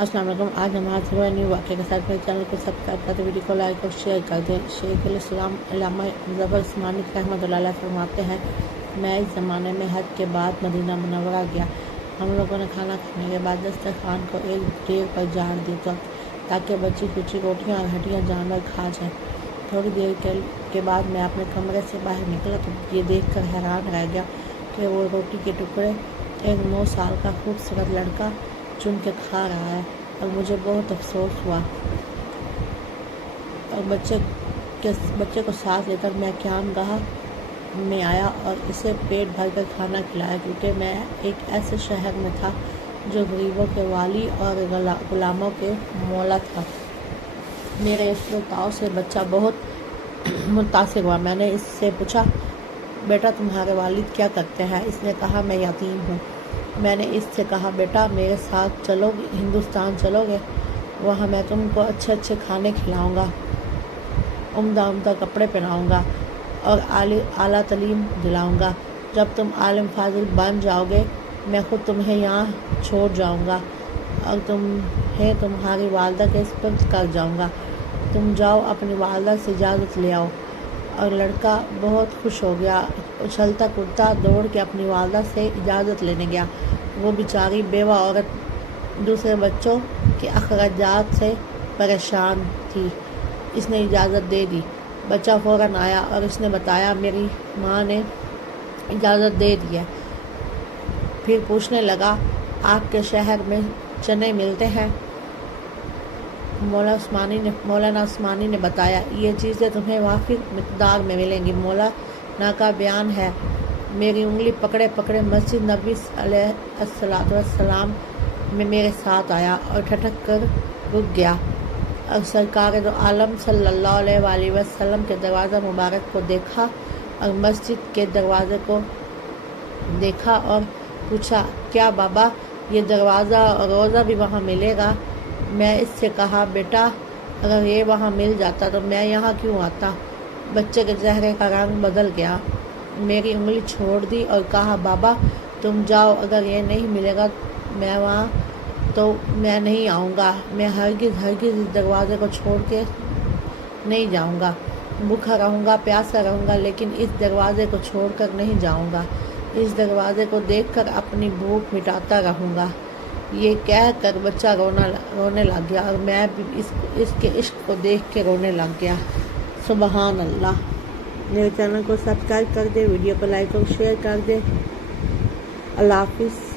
अस्सलाम वालेकुम। आज हम हाजिर हुए न्यू वाक़े के साथ। मेरे चैनल को सब्सक्राइब करते, वीडियो को लाइक और शेयर कर दें। शेख इस्लाम अल्लामा ज़फ़र उस्मानी रहमतुल्लाह अलैह फरमाते हैं, मैं इस ज़माने में हज के बाद मदीना मुनव्वरा गया। हम लोगों ने खाना खाने के बाद दस्तरखान को एक ढेर पर झाड़ दी ताकि बची कुची रोटियाँ और हड्डियाँ जानवर खा जाएँ। थोड़ी देर के बाद मैं अपने कमरे से बाहर निकला तो ये देख कर हैरान रह गया कि वो रोटी के टुकड़े एक 9 साल का खूबसूरत लड़का चुन के खा रहा है। और मुझे बहुत अफसोस हुआ और बच्चे को साथ लेकर मैं क़यामगाह में आया और इसे पेट भर कर खाना खिलाया, क्योंकि मैं एक ऐसे शहर में था जो गरीबों के वाली और गुलामों के मौला था। मेरे इस बर्ताव से बच्चा बहुत मुतासिर हुआ। मैंने इससे पूछा, बेटा तुम्हारे वालिद क्या करते हैं? इसने कहा, मैं यतीम हूँ। मैंने इससे कहा, बेटा मेरे साथ चलोगे, हिंदुस्तान चलोगे? वहाँ मैं तुमको अच्छे अच्छे खाने खिलाऊँगा, उम्दा कपड़े पहनाऊँगा और आला तालीम दिलाऊँगा। जब तुम आलिम फाजिल बन जाओगे मैं खुद तुम्हें यहाँ छोड़ जाऊँगा और तुम्हें तुम्हारी वालदा के सुपुर्द कर जाऊँगा। तुम जाओ, अपनी वालदा से इजाज़त ले आओ। और लड़का बहुत खुश हो गया, उछलता कूदता दौड़ के अपनी वालदा से इजाज़त लेने गया। वो बेचारी बेवा औरत दूसरे बच्चों के अखराजात से परेशान थी। इसने इजाज़त दे दी। बच्चा फ़ौरन आया और इसने बताया, मेरी माँ ने इजाज़त दे दी है। फिर पूछने लगा, आपके शहर में चने मिलते हैं? मौलाना उस्मानी ने बताया, ये चीज़ें तुम्हें वाफिर मिक़दार में मिलेंगी। मौलाना का बयान है, मेरी उंगली पकड़े पकड़े मस्जिद नबी अलैहिस्सलाम में मेरे साथ आया और ठटक कर रुक गया और सरकार दो आलम सल्लल्लाहु अलैहि वसल्लम के दरवाज़ा मुबारक को देखा और मस्जिद के दरवाज़े को देखा और पूछा, क्या बाबा ये दरवाज़ा और रोज़ा भी वहाँ मिलेगा? मैं इससे कहा, बेटा अगर ये वहाँ मिल जाता तो मैं यहाँ क्यों आता? बच्चे के चेहरे का रंग बदल गया। मेरी उंगली छोड़ दी और कहा, बाबा तुम जाओ, अगर ये नहीं मिलेगा मैं वहाँ तो मैं नहीं आऊँगा। मैं हरगिज़ इस दरवाज़े को छोड़ के नहीं जाऊँगा। भूखा रहूँगा, प्यासा रहूँगा, लेकिन इस दरवाज़े को छोड़कर नहीं जाऊँगा। इस दरवाज़े को देखकर अपनी भूख मिटाता रहूँगा। ये कह कर बच्चा रोने लग गया और मैं भी इसके इश्क को देख के रोने लग गया। सुबहान अल्लाह। मेरे चैनल को सब्सक्राइब कर दे, वीडियो को लाइक और शेयर कर दे। अल्लाह हाफिज़।